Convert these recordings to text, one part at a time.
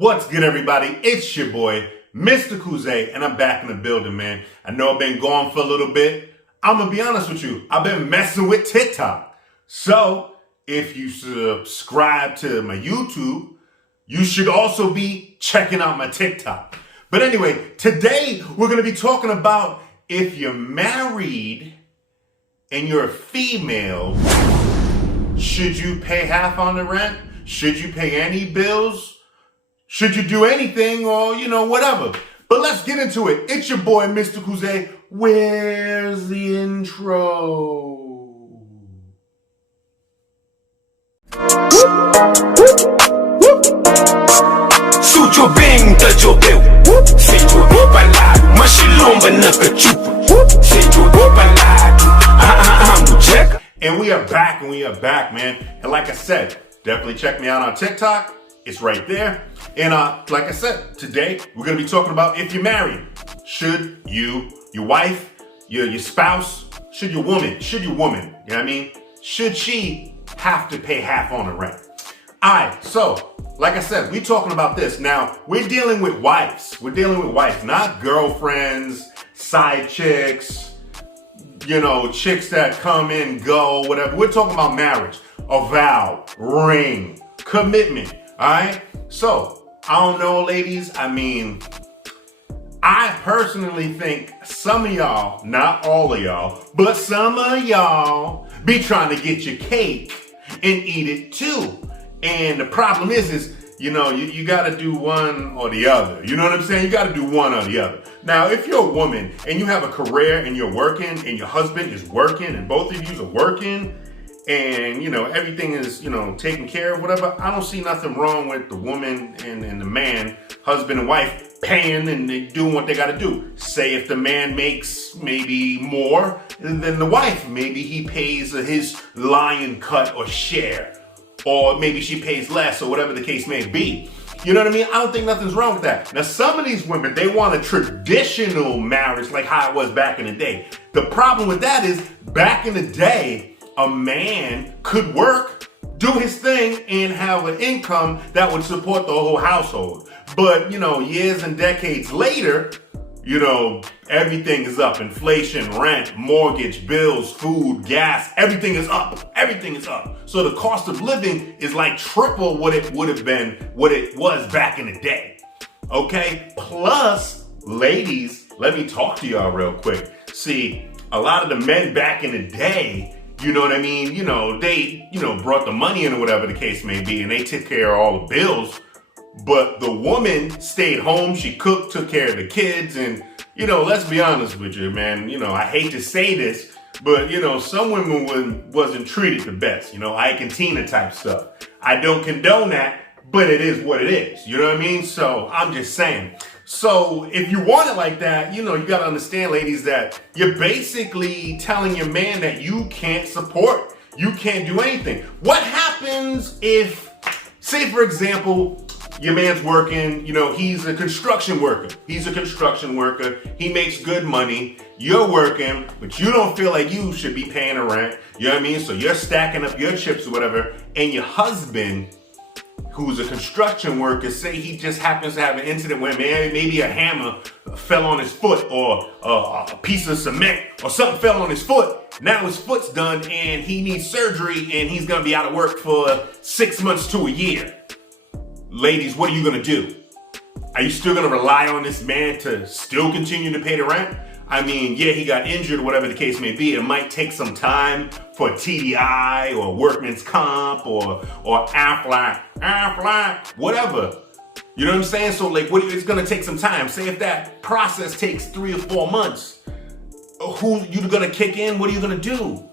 What's good, everybody? It's your boy, Mr. Kuze, and I'm back in the building, man. I know I've been gone for a little bit. I'm gonna be honest with you. I've been messing with TikTok. So, if you subscribe to my YouTube, you should also be checking out my TikTok. But anyway, today we're gonna be talking about if you're married and you're a female, should you pay half on the rent? Should you pay any bills? Should you do anything or, whatever? But let's get into it. It's your boy, Mr. Kuze. Where's the intro? And we are back, man. And like I said, definitely check me out on TikTok. It's right there. And like I said, today we're going to be talking about if you're married. Should you, your wife, your spouse, should your woman, you know what I mean? Should she have to pay half on the rent? Alright, so like I said, we're talking about this. Now, we're dealing with wives. We're dealing with wives, not girlfriends, side chicks, chicks that come in, go, whatever. We're talking about marriage, a vow, ring, commitment. Alright, so I don't know, ladies. I personally think some of y'all, not all of y'all, but some of y'all be trying to get your cake and eat it too. And the problem is you gotta do one or the other. You know what I'm saying? You gotta do one or the other. Now, if you're a woman and you have a career and you're working and your husband is working and both of you are working, and everything is taken care of, whatever, I don't see nothing wrong with the woman and the man, husband and wife, paying and they doing what they got to do. Say if the man makes maybe more than the wife, maybe he pays his lion cut or share, or maybe she pays less, or whatever the case may be. You know what I mean? I don't think nothing's wrong with that. Now, some of these women, they want a traditional marriage like how it was back in the day. The problem with that is, back in the day, a man could work, do his thing, and have an income that would support the whole household. But, years and decades later, everything is up. Inflation, rent, mortgage, bills, food, gas, everything is up. Everything is up. So the cost of living is like triple what it would have been, what it was back in the day. Okay? Plus, ladies, let me talk to y'all real quick. See, a lot of the men back in the day, you know what I mean? They, brought the money in or whatever the case may be, and they took care of all the bills. But the woman stayed home. She cooked, took care of the kids. And, let's be honest with you, man. I hate to say this, but, some women wasn't treated the best. Ike and Tina type stuff. I don't condone that, but it is what it is. You know what I mean? So I'm just saying. So if you want it like that, you got to understand, ladies, that you're basically telling your man that you can't support. You can't do anything. What happens if, say, for example, your man's working, he's a construction worker. He makes good money. You're working, but you don't feel like you should be paying a rent. You know what I mean? So you're stacking up your chips or whatever, and your husband, who's a construction worker, say he just happens to have an incident where maybe a hammer fell on his foot, or a piece of cement or something fell on his foot. Now his foot's done and he needs surgery and he's gonna be out of work for 6 months to a year. Ladies, what are you gonna do? Are you still gonna rely on this man to still continue to pay the rent? Yeah, he got injured or whatever the case may be. It might take some time for TDI or workman's comp or Aflac, whatever. You know what I'm saying? So it's gonna take some time. Say if that process takes 3 or 4 months, who you gonna kick in? What are you gonna do?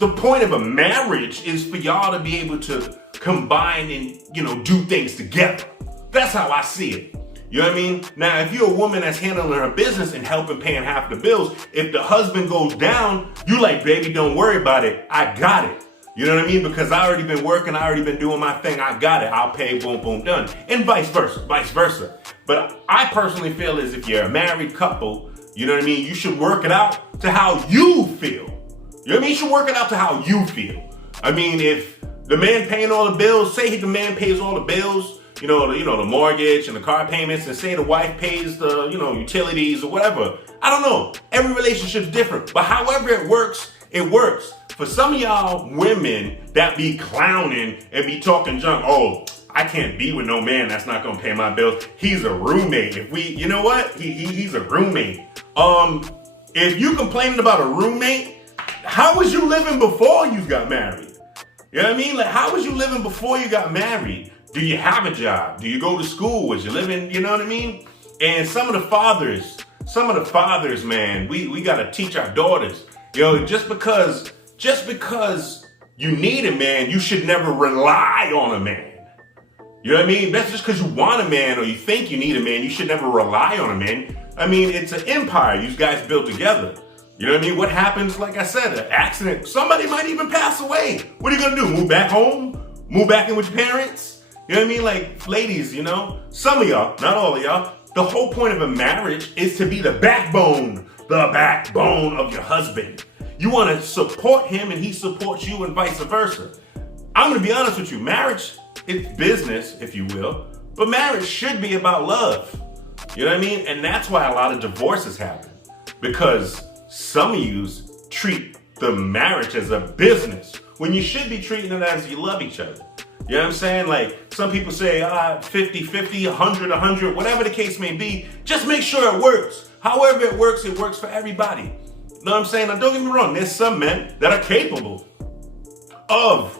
The point of a marriage is for y'all to be able to combine and, do things together. That's how I see it. You know what I mean? Now, if you're a woman that's handling her business and helping paying half the bills, if the husband goes down, you like, baby, don't worry about it. I got it. You know what I mean? Because I already been working. I already been doing my thing. I got it. I'll pay, boom, boom, done. And vice versa. But I personally feel as if you're a married couple, you know what I mean? You should work it out to how you feel. You know what I mean? You should work it out to how you feel. If the man paying all the bills, say the man pays all the bills, the mortgage and the car payments, and say the wife pays the, utilities or whatever. I don't know. Every relationship's different. But however it works, it works. For some of y'all women that be clowning and be talking junk, oh, I can't be with no man that's not gonna pay my bills. He's a roommate. You know what? He's a roommate. If you complaining about a roommate, how was you living before you got married? You know what I mean? Like, how was you living before you got married? Do you have a job? Do you go to school? Was you living, you know what I mean? And some of the fathers, man, we gotta teach our daughters, just because you need a man, you should never rely on a man. You know what I mean? That's just because you want a man or you think you need a man, you should never rely on a man. I mean, it's an empire you guys built together. You know what I mean? What happens, like I said, an accident, somebody might even pass away. What are you gonna do? Move back home? Move back in with your parents? You know what I mean? Like, ladies, some of y'all, not all of y'all, the whole point of a marriage is to be the backbone of your husband. You want to support him and he supports you and vice versa. I'm going to be honest with you. Marriage, it's business, if you will, but marriage should be about love. You know what I mean? And that's why a lot of divorces happen, because some of you treat the marriage as a business when you should be treating it as you love each other. You know what I'm saying? Like, some people say 50-50, 100-100, whatever the case may be. Just make sure it works. However it works for everybody. You know what I'm saying? Now, don't get me wrong. There's some men that are capable of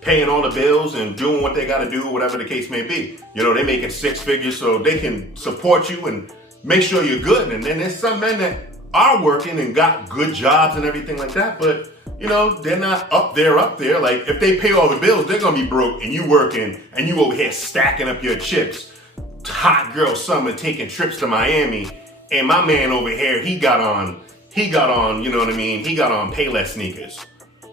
paying all the bills and doing what they got to do, whatever the case may be. They making six figures so they can support you and make sure you're good. And then there's some men that are working and got good jobs and everything like that, but they're not up there. Like, if they pay all the bills, they're gonna be broke, and you working and you over here stacking up your chips. Hot girl summer, taking trips to Miami, and my man over here, he got on, you know what I mean? He got on Payless sneakers.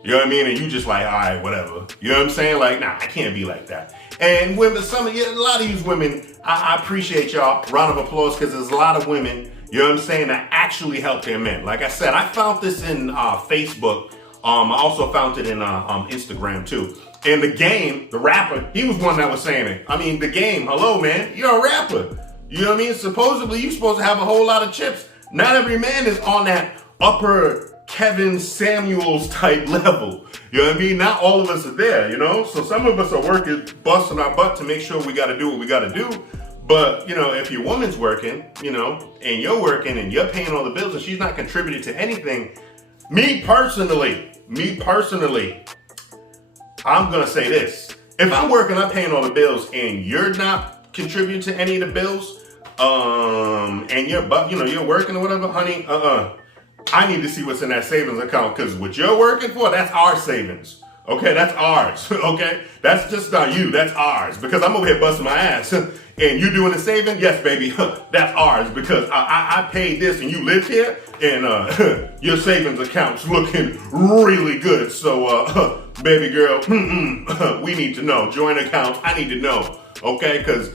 You know what I mean? And you just like, all right, whatever. You know what I'm saying? Like, nah, I can't be like that. And women, a lot of these women, I appreciate y'all. Round of applause, because there's a lot of women, you know what I'm saying, that actually help their men. Like I said, I found this in Facebook. I also found it in Instagram too. And The Game, the rapper, he was one that was saying it. I mean, The Game, hello man, you're a rapper. You know what I mean? Supposedly you're supposed to have a whole lot of chips. Not every man is on that upper Kevin Samuels type level. You know what I mean? Not all of us are there, So some of us are working, busting our butt to make sure we got to do what we got to do. But, if your woman's working, and you're working and you're paying all the bills and she's not contributing to anything, me personally, I'm going to say this. If I'm working, I'm paying all the bills and you're not contributing to any of the bills, and you're working or whatever, honey, I need to see what's in that savings account, because what you're working for, that's our savings. Okay, that's ours. Okay, that's just not you. That's ours, because I'm over here busting my ass, and you doing the saving. Yes, baby, that's ours, because I paid this, and you live here, and your savings account's looking really good. So, baby girl, we need to know. Joint account, I need to know. Okay, because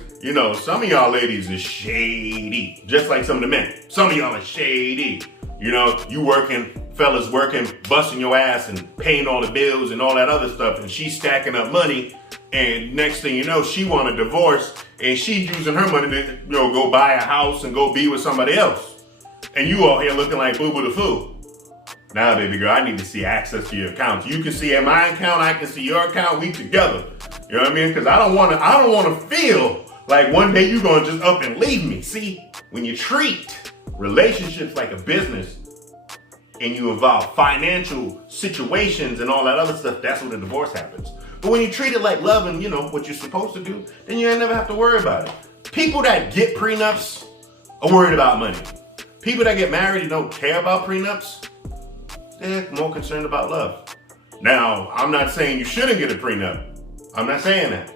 some of y'all ladies is shady, just like some of the men. Some of y'all are shady. You working, fellas working, busting your ass and paying all the bills and all that other stuff, and she's stacking up money, and next thing you know, she want a divorce, and she's using her money to go buy a house and go be with somebody else. And you all here looking like boo-boo the fool. Now, baby girl, I need to see access to your accounts. You can see in my account, I can see your account, we together. You know what I mean? Because I don't want to feel like one day you're going to just up and leave me. See, when you treat relationships like a business and you involve financial situations and all that other stuff, that's when the divorce happens. But when you treat it like love and what you're supposed to do, then you ain't never have to worry about it. People that get prenups are worried about money. People that get married and don't care about prenups, they're more concerned about love. Now, I'm not saying you shouldn't get a prenup. I'm not saying that.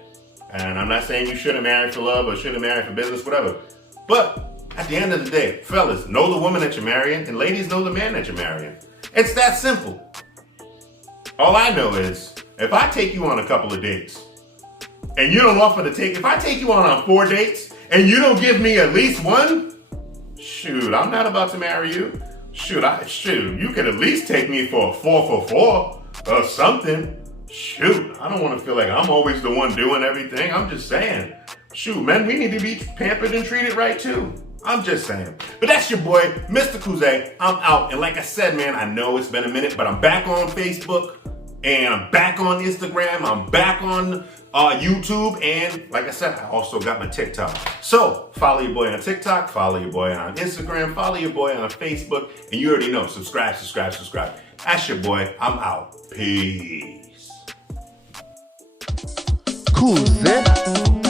And I'm not saying you shouldn't marry for love or shouldn't marry for business, whatever. But at the end of the day, fellas, know the woman that you're marrying, and ladies, know the man that you're marrying. It's that simple. All I know is, if I take you on a couple of dates, and you don't offer to if I take you on 4 dates, and you don't give me at least one, shoot, I'm not about to marry you. Shoot, you could at least take me for a 4 for 4 or something. Shoot, I don't want to feel like I'm always the one doing everything. I'm just saying. Shoot, man, we need to be pampered and treated right too. I'm just saying. But that's your boy, Mr. Kuze. I'm out. And like I said, man, I know it's been a minute, but I'm back on Facebook and I'm back on Instagram. I'm back on YouTube. And like I said, I also got my TikTok. So follow your boy on TikTok, follow your boy on Instagram, follow your boy on Facebook. And you already know, subscribe. That's your boy. I'm out. Peace. Kuze.